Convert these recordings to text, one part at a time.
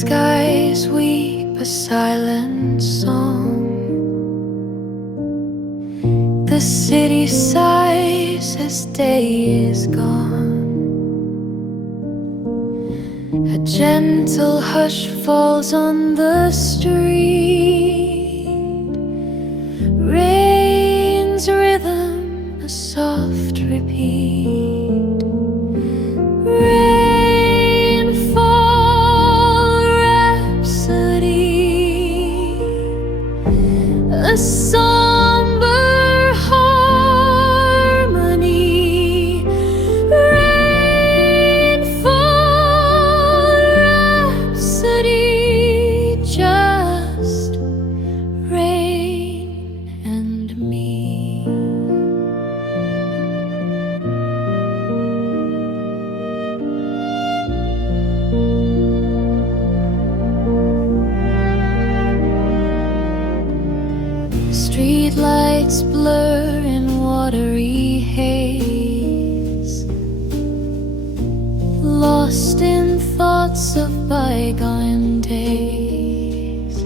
skies weep a silent song. The city sighs as day is gone. A gentle hush falls on the street. Rain's rhythm a soft repeat. Rainfall rhapsody, a somber harmony. Rainfall rhapsody, just rain and me. Street lights blur in watery haze, lost in thoughts of bygone days.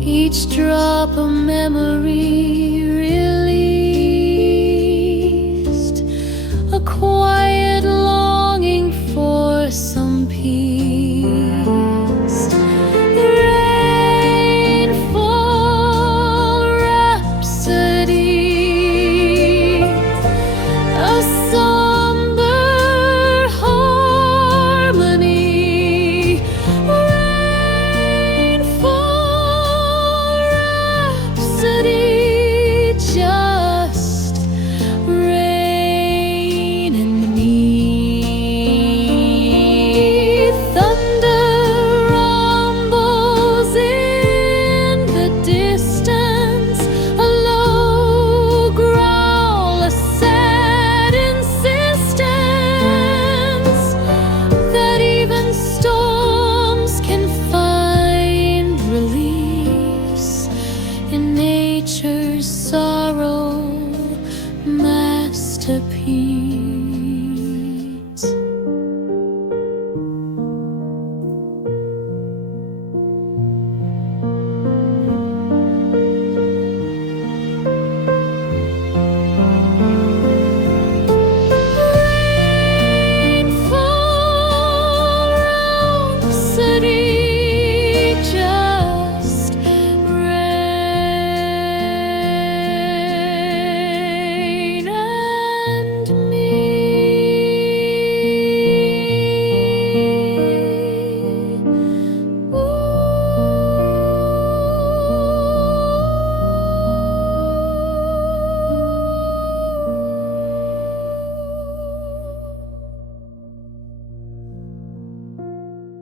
Each drop a memory,